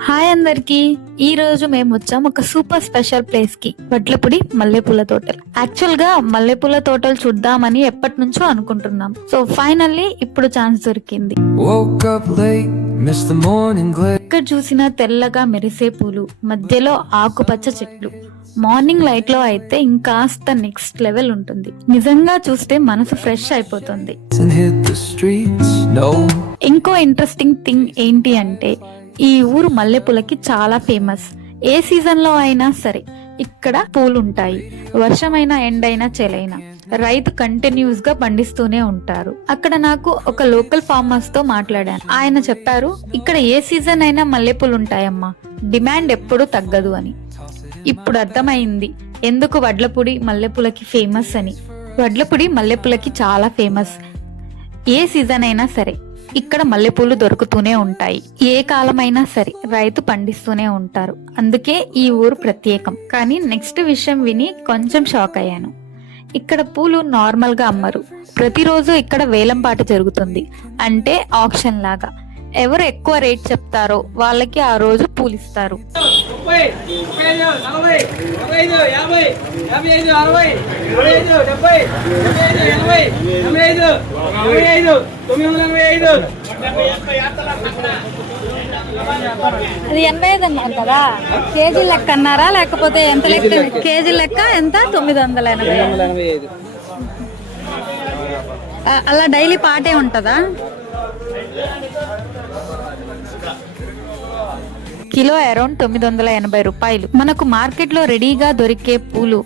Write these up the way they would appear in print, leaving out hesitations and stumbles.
Hi అందరికి. ఈ రోజు మేము వచ్చాం ఒక సూపర్ స్పెషల్ ప్లేస్ కి, వడ్లపూడి మల్లెపూల తోటలు. యాక్చువల్ గా మల్లెపూల తోటలు చూద్దామని ఎప్పటి నుంచో అనుకుంటున్నాం. సో ఫైనల్లీ ఇప్పుడు ఛాన్స్ దొరికింది. ఇక్కడ చూసిన తెల్లగా మెరిసే పూలు, మధ్యలో ఆకుపచ్చ చెట్లు. మార్నింగ్ లైట్ లో అయితే ఇంకాస్త నెక్స్ట్ లెవెల్ ఉంటుంది. నిజంగా చూస్తే మనసు ఫ్రెష్ అయిపోతుంది. ఇంకో ఇంట్రెస్టింగ్ థింగ్ ఏంటి అంటే, ఈ ఊరు మల్లెపూలకి చాలా ఫేమస్. ఏ సీజన్ లో అయినా సరే ఇక్కడ పూలు ఉంటాయి. వర్షమైనా ఎండైనా చెలైనా రైతు కంటిన్యూస్ గా పండిస్తూనే ఉంటారు. అక్కడ నాకు ఒక లోకల్ ఫార్మర్స్ తో మాట్లాడాను. ఆయన చెప్పారు, ఇక్కడ ఏ సీజన్ అయినా మల్లెపూలు ఉంటాయమ్మా, డిమాండ్ ఎప్పుడు తగ్గదు అని. ఇప్పుడు అర్థమైంది ఎందుకు వడ్లపూడి మల్లెపూలకి ఫేమస్ అని. వడ్లపూడి మల్లెపూలకి చాలా ఫేమస్. ఏ సీజన్ అయినా సరే ఇక్కడ మల్లెపూలు దొరుకుతూనే ఉంటాయి. ఏ కాలమైనా సరే రైతు పండిస్తూనే ఉంటారు. అందుకే ఈ ఊరు ప్రత్యేకం. కానీ నెక్స్ట్ విషయం విని కొంచెం షాక్ అయ్యాను. ఇక్కడ పూలు నార్మల్ గా అమ్మరు. ప్రతిరోజు ఇక్కడ వేలంపాట జరుగుతుంది. అంటే ఆక్షన్ లాగా. ఎవరు ఎక్కువ రేట్ చెప్తారో వాళ్ళకి ఆ రోజు పూలు ఇస్తారు. అది 85 అన్నారు కదా, కేజీ లెక్క అన్నారా లేకపోతే ఎంత లెక్క? కేజీ లెక్క ఎంత? 985. అలా డైలీ పాటే ఉంటుందా? కిలో అరౌండ్ 980 రూపాయలు. మనకు మార్కెట్ లో రెడీగా దొరికే పూలు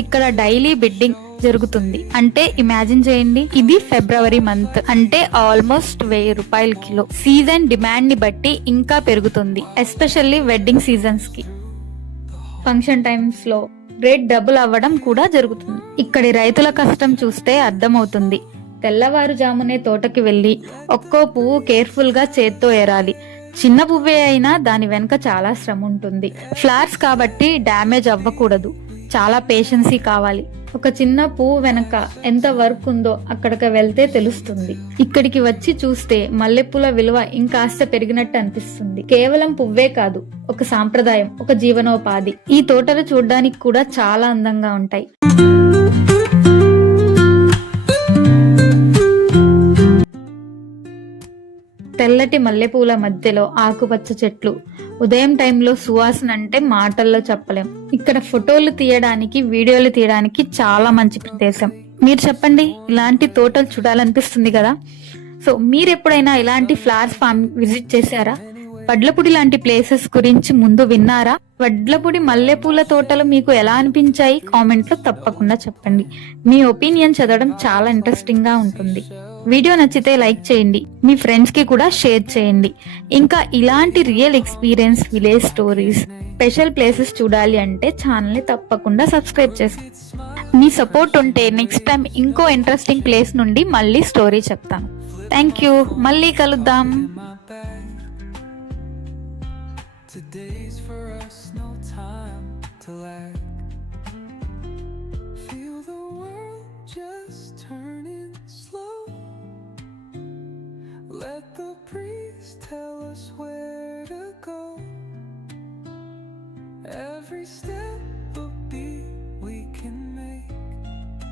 ఇక్కడ డైలీ బిడ్డింగ్ జరుగుతుంది. అంటే ఇమాజిన్ చేయండి, ఇది ఫిబ్రవరి మంత్ అంటే ఆల్మోస్ట్ 1000 రూపాయలు కిలో. సీజన్ డిమాండ్ ని బట్టి ఇంకా పెరుగుతుంది. ఎస్పెషల్లీ వెడ్డింగ్ సీజన్స్ కి, ఫంక్షన్ టైమ్స్ లో రేట్ డబుల్ అవ్వడం కూడా జరుగుతుంది. ఇక్కడి రైతుల కష్టం చూస్తే అర్థమవుతుంది. తెల్లవారుజామునే తోటకి వెళ్లి ఒక్కో పువ్వు కేర్ఫుల్ గా చేత్తో ఏరాలి. చిన్న పువ్వే అయినా దాని వెనుక చాలా శ్రమ ఉంటుంది. ఫ్లవర్స్ కాబట్టి డ్యామేజ్ అవ్వకూడదు. చాలా పేషెన్సీ కావాలి. ఒక చిన్న పువ్వు వెనక ఎంత వర్క్ ఉందో అక్కడికి వెళ్తే తెలుస్తుంది. ఇక్కడికి వచ్చి చూస్తే మల్లెపూల విలువ ఇంకాస్త పెరిగినట్టు అనిపిస్తుంది. కేవలం పువ్వే కాదు, ఒక సాంప్రదాయం, ఒక జీవనోపాధి. ఈ తోటలు చూడడానికి కూడా చాలా అందంగా ఉంటాయి. తెల్లటి మల్లెపూల మధ్యలో ఆకుపచ్చ చెట్లు. ఉదయం టైంలో సువాసన అంటే మాటల్లో చెప్పలేం. ఇక్కడ ఫోటోలు తీయడానికి, వీడియోలు తీయడానికి చాలా మంచి ప్రదేశం. మీరు చెప్పండి, ఇలాంటి తోటలు చూడాలనిపిస్తుంది కదా. సో మీరు ఎప్పుడైనా ఇలాంటి ఫ్లవర్స్ ఫార్మ్ విజిట్ చేశారా? వడ్లపూడి లాంటి ప్లేసెస్ గురించి ముందు విన్నారా? వడ్లపూడి మల్లెపూల తోటలు మీకు ఎలా అనిపించాయి? కామెంట్ లో తప్పకుండా చెప్పండి. మీ ఒపీనియన్ చదవడం చాలా ఇంట్రెస్టింగ్ గా ఉంటుంది. వీడియో నచ్చితే లైక్ చేయండి, మీ ఫ్రెండ్స్ కి కూడా షేర్ చేయండి. ఇంకా ఇలాంటి real experience, village stories, special places చూడాలి అంటే ఛానల్ ని తప్పకుండా సబ్స్క్రైబ్ చేసుకోండి. మీ సపోర్ట్ ఉంటే నెక్స్ట్ టైం ఇంకో ఇంట్రెస్టింగ్ ప్లేస్ నుండి మళ్ళీ స్టోరీ చెప్తాను. Thank you. మళ్ళీ కలుద్దాం.